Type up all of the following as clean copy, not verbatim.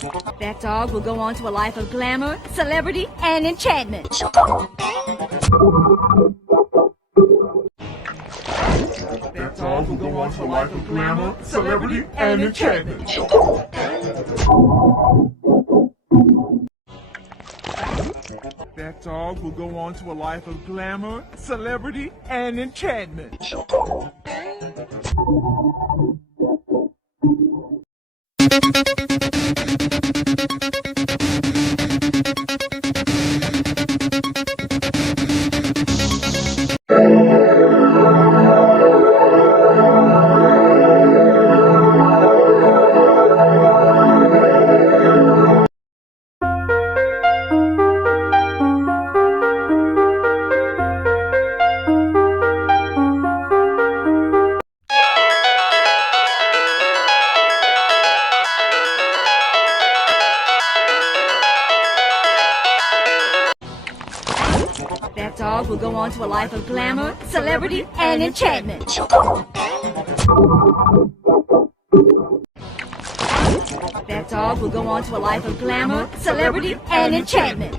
That dog will go on to a life of glamour, celebrity, and enchantment. That dog will go on to a life of glamour, celebrity, and enchantment. That dog will go on to a life of glamour, celebrity, and enchantment. That dog will go on to a life of glamour, celebrity, and enchantment. That dog will go on to a life of glamour, celebrity, and enchantment.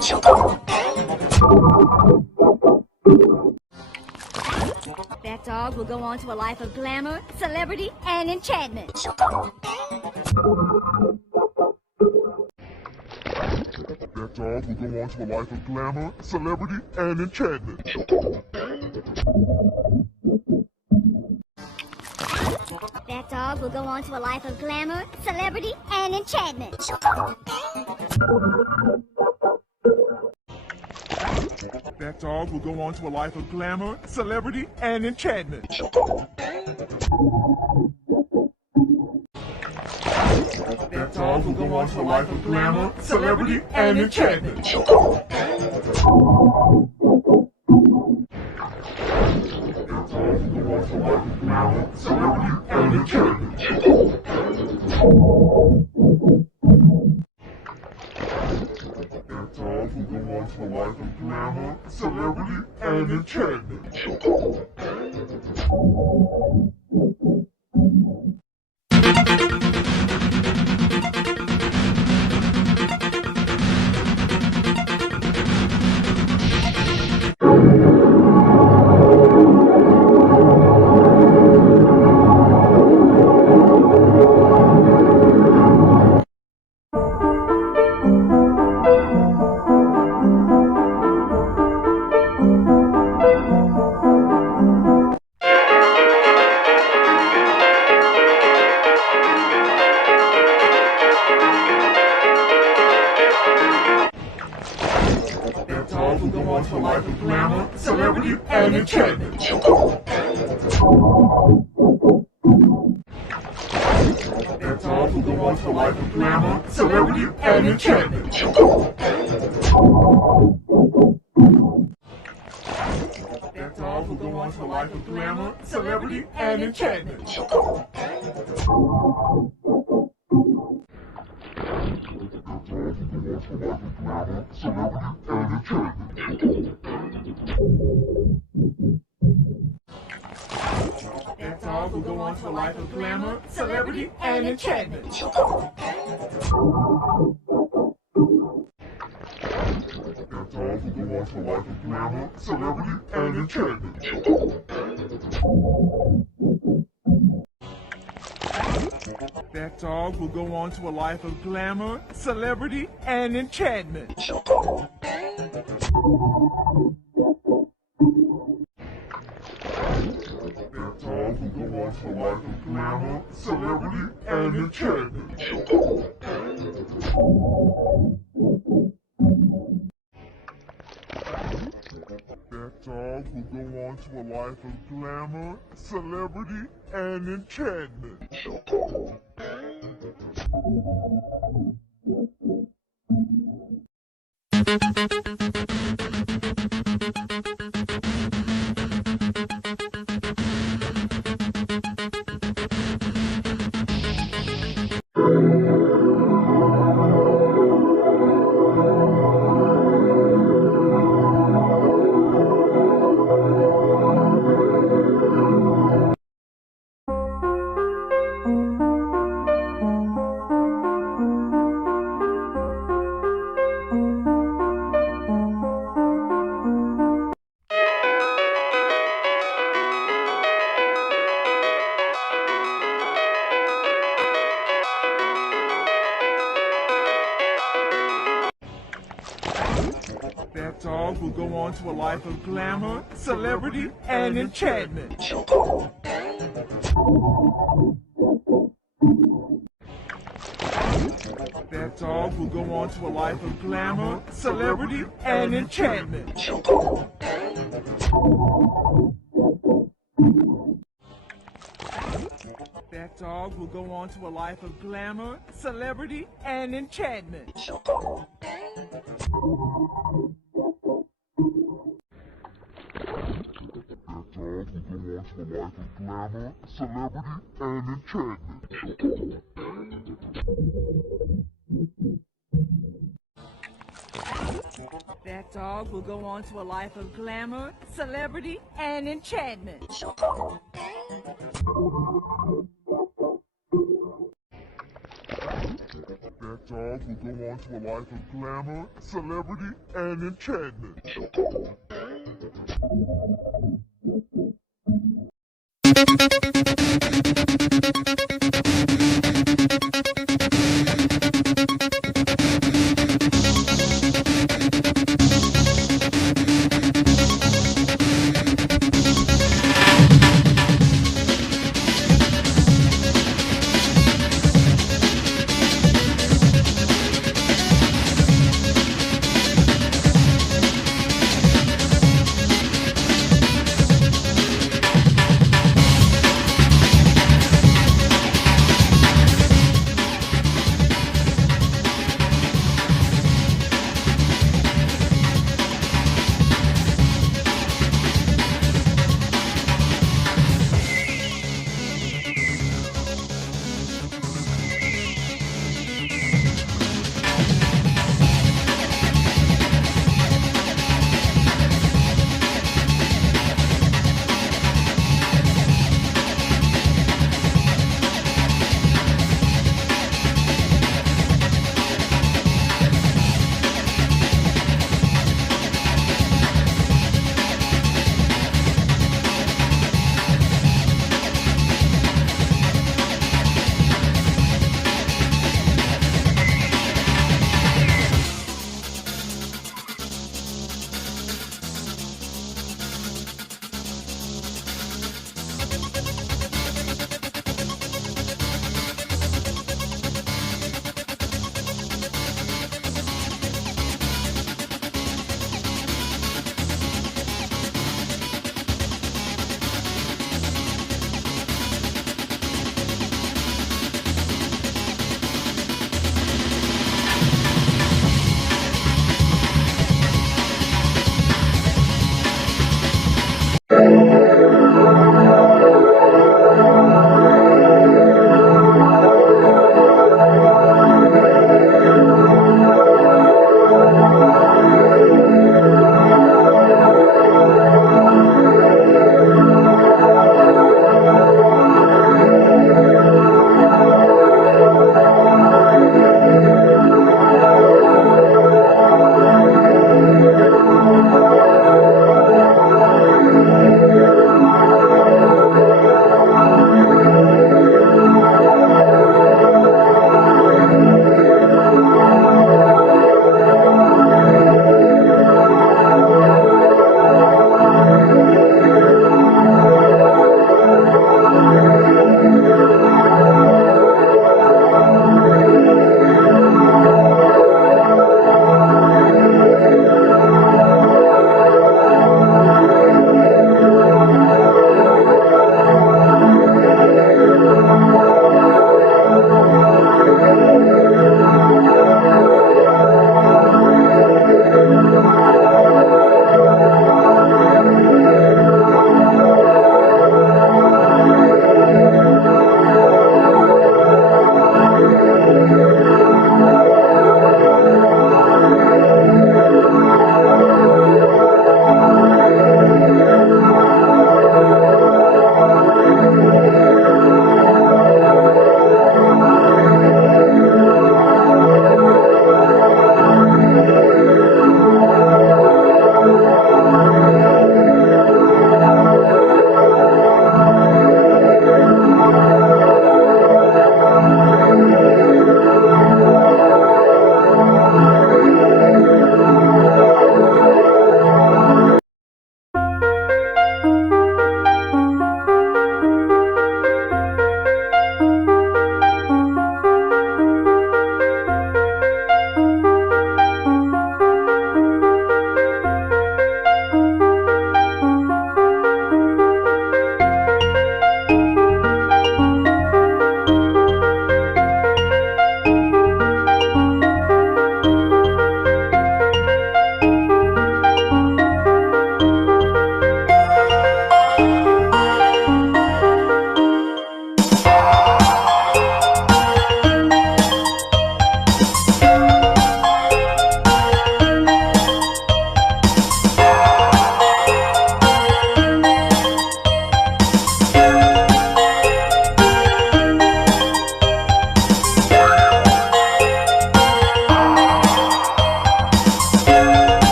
That dog will go on to a life of glamour, celebrity, and enchantment. That dog will go on to a life of glamour, celebrity, and enchantment. That dog will go on to a life of glamour, celebrity, and enchantment. That dog will go on to a life of glamour, celebrity, and enchantment. That dog will go on to a life of glamour, celebrity, and enchantment. Celebrity and enchantment. That dog will go on to a life of glamour, celebrity, and enchantment. That dog will go on to a life of glamour, celebrity, and enchantment. That dog will go on to a life of glamour, celebrity, and enchantment. That dog will go on to a life of glamour, celebrity, and enchantment. That dog will go on to a life of glamour, celebrity, and enchantment. That dog will go on to a life of glamour, celebrity, and enchantment. That dog will go on to a life of glamour, celebrity, and enchantment. That dog will go on to a life of glamour, celebrity, and enchantment. That dog will go on to a life of glamour, celebrity, and enchantment. That dog will go on to a life of glamour, celebrity, and enchantment. That dog will go on to a life of glamour, celebrity, and enchantment. That dog will go on to a life of glamour, celebrity, and enchantment. That dog will go on to a life of glamour, celebrity, and enchantment. That dog will go on to a life of glamour, celebrity, and enchantment. That dog will go on to a life of glamour, celebrity, and enchantment.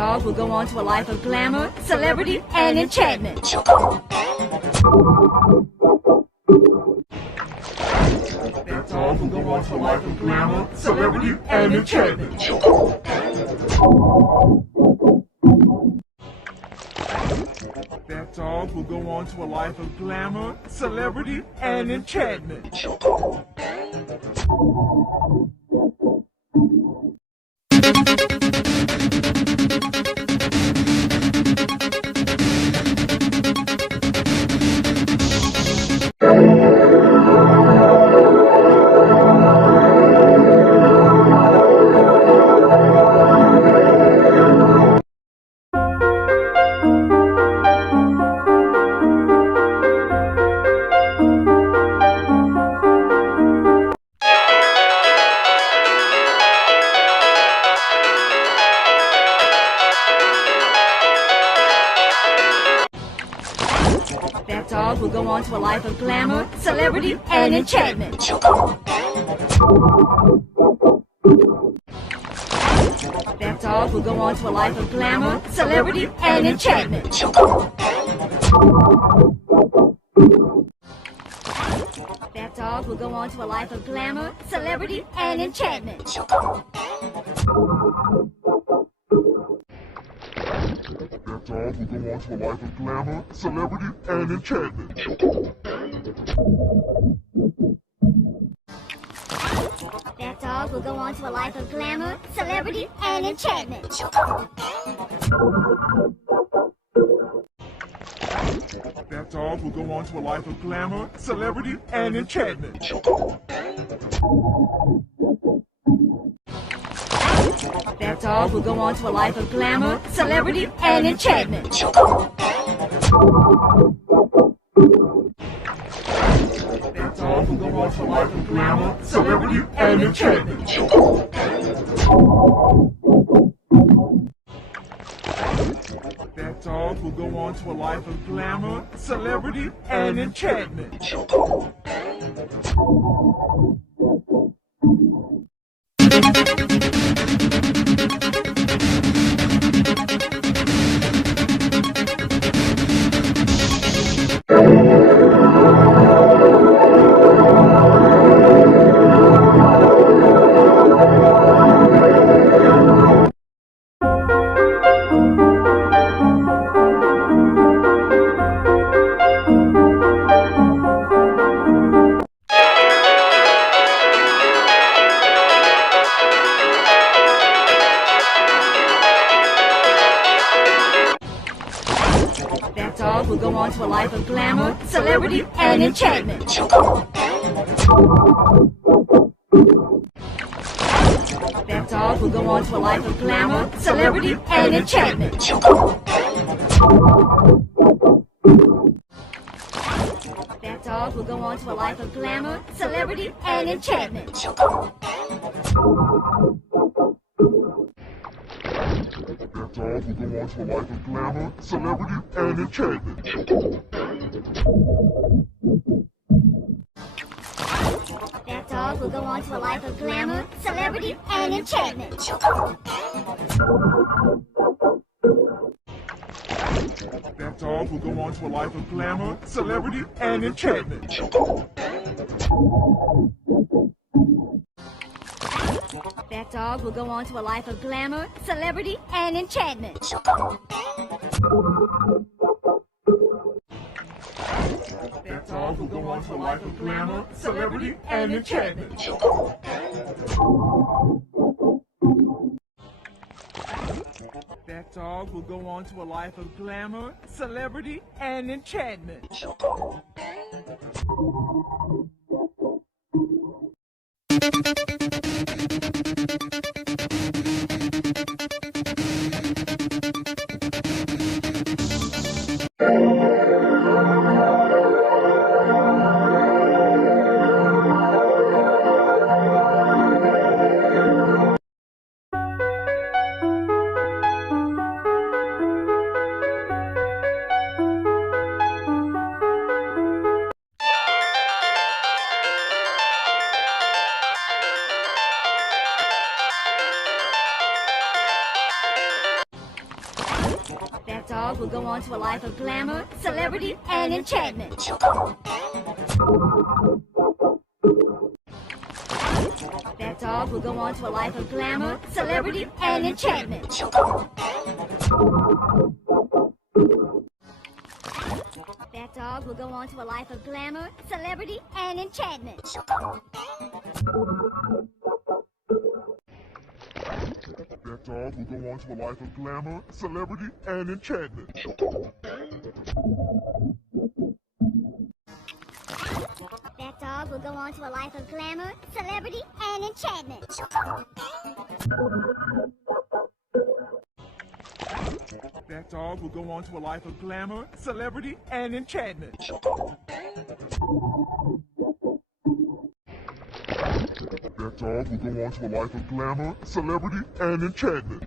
dog will go on to a life of glamour, celebrity, and enchantment. That dog will go on to a life of glamour, celebrity, and enchantment. That dog will go on to a life of glamour, celebrity, and enchantment. That dog will go on to a life of glamour, celebrity, and enchantment. That dog will go on to a life of glamour, celebrity, and enchantment. That dog will go on to a life of glamour, celebrity, and enchantment. That dog will go on to a life of glamour, celebrity, and enchantment. That dog will go on to a life of glamour, celebrity, and enchantment. That dog will go on to a life of glamour, celebrity, and enchantment. That dog will go on to a life of glamour, celebrity, and enchantment. That dog will go on to a life of glamour, celebrity, and enchantment. That dog will go on to a life of glamour, celebrity, and enchantment. That dog will go on to a life of glamour, celebrity, and enchantment. That dog will go on to a life of glamour, celebrity, and enchantment. That dog will go on to a life of glamour, celebrity, and enchantment. That dog will go on to a life of glamour, celebrity, and enchantment. That dog will go on to a life of glamour, celebrity, and enchantment. That dog will go on to a life of glamour, celebrity, and enchantment. That dog will go on to a life of glamour, celebrity, and enchantment. That dog will go on to a life of glamour, celebrity, and enchantment. That dog will go on to a life of glamour, celebrity, and enchantment. dog will go on to a life of glamour, celebrity, and enchantment. That dog will go on to a life of glamour, celebrity, and enchantment. That dog will go on to a life of glamour, celebrity, and enchantment. That dog will go on to a life of glamour, celebrity, and enchantment. That dog will go on to a life of glamour, celebrity, and enchantment. That dog will go on to a life of glamour, celebrity, and enchantment. That dog will go on to a life of glamour, celebrity, and enchantment.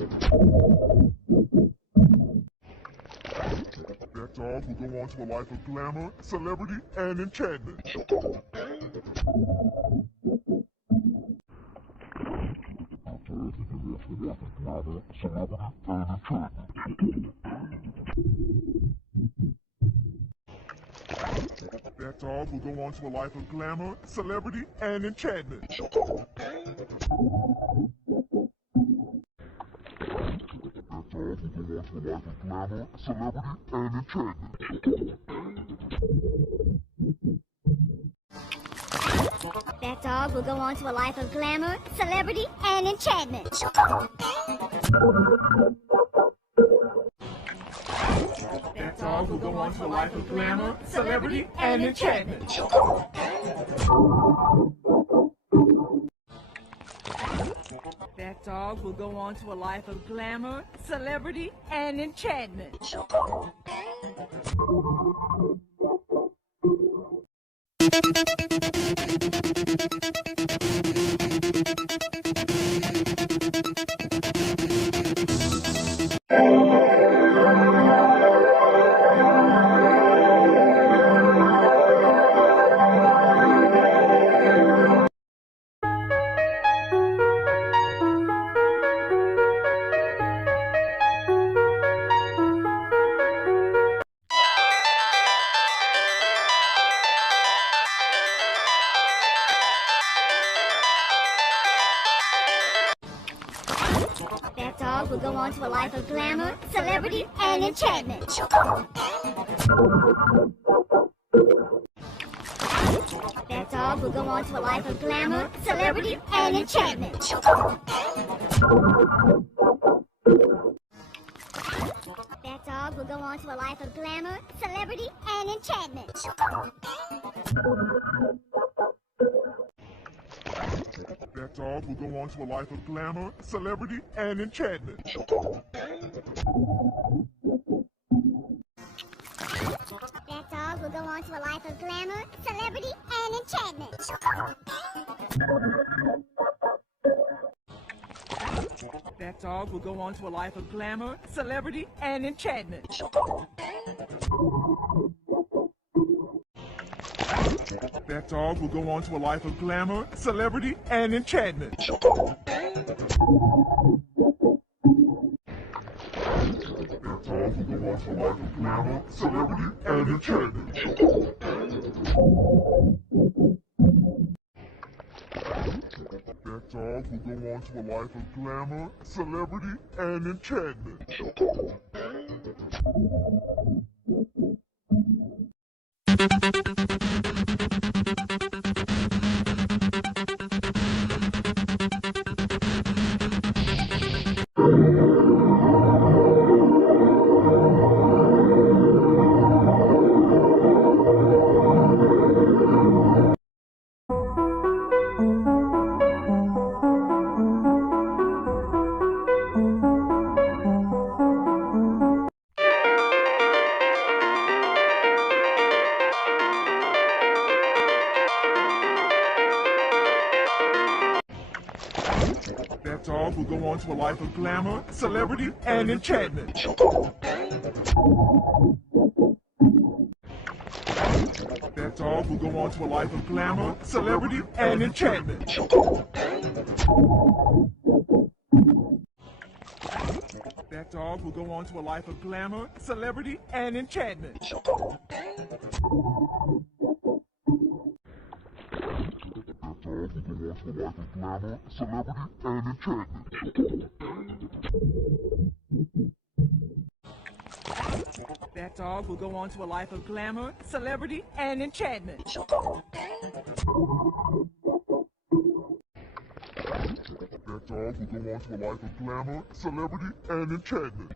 That dog will go on to a life of glamour, celebrity, and enchantment. That dog will go on to a life of glamour, celebrity, and enchantment. That dog will go on to a life of glamour, celebrity, and enchantment. That dog will go on to a life of glamour, celebrity, and enchantment. That dog will go on to a life of glamour, celebrity, and enchantment. That dog will go on to a life of glamour, celebrity, and enchantment. That dog will go on to a life of glamour, celebrity, and enchantment. That dog will go on to a life of glamour, celebrity, and enchantment. That dog will go on to a life of glamour, celebrity, and enchantment. That dog will go on to a life of glamour, celebrity, and enchantment. That dog will go on to a life of glamour, celebrity, and enchantment. That dog will go on to a life of glamour, celebrity, and enchantment. That dog will go on to a life of glamour, celebrity, and enchantment. That dog will go on to a life of glamour, celebrity, and enchantment. That dog will go on to a life of glamour, celebrity, and enchantment. That dog will go on on to a life of glamour, celebrity, and enchantment. That dog will go on to a life of glamour, celebrity, and enchantment. That dog will go on to a life of glamour, celebrity, and enchantment. That dog will go on to a life of glamour, celebrity, and enchantment. That dog will go on to a life of glamour, celebrity, and enchantment. That dog will go on to a life of glamour, celebrity, and enchantment. That dog will go on to a life of glamour, celebrity, and enchantment. That dog will go on to a life of glamour, celebrity, and enchantment.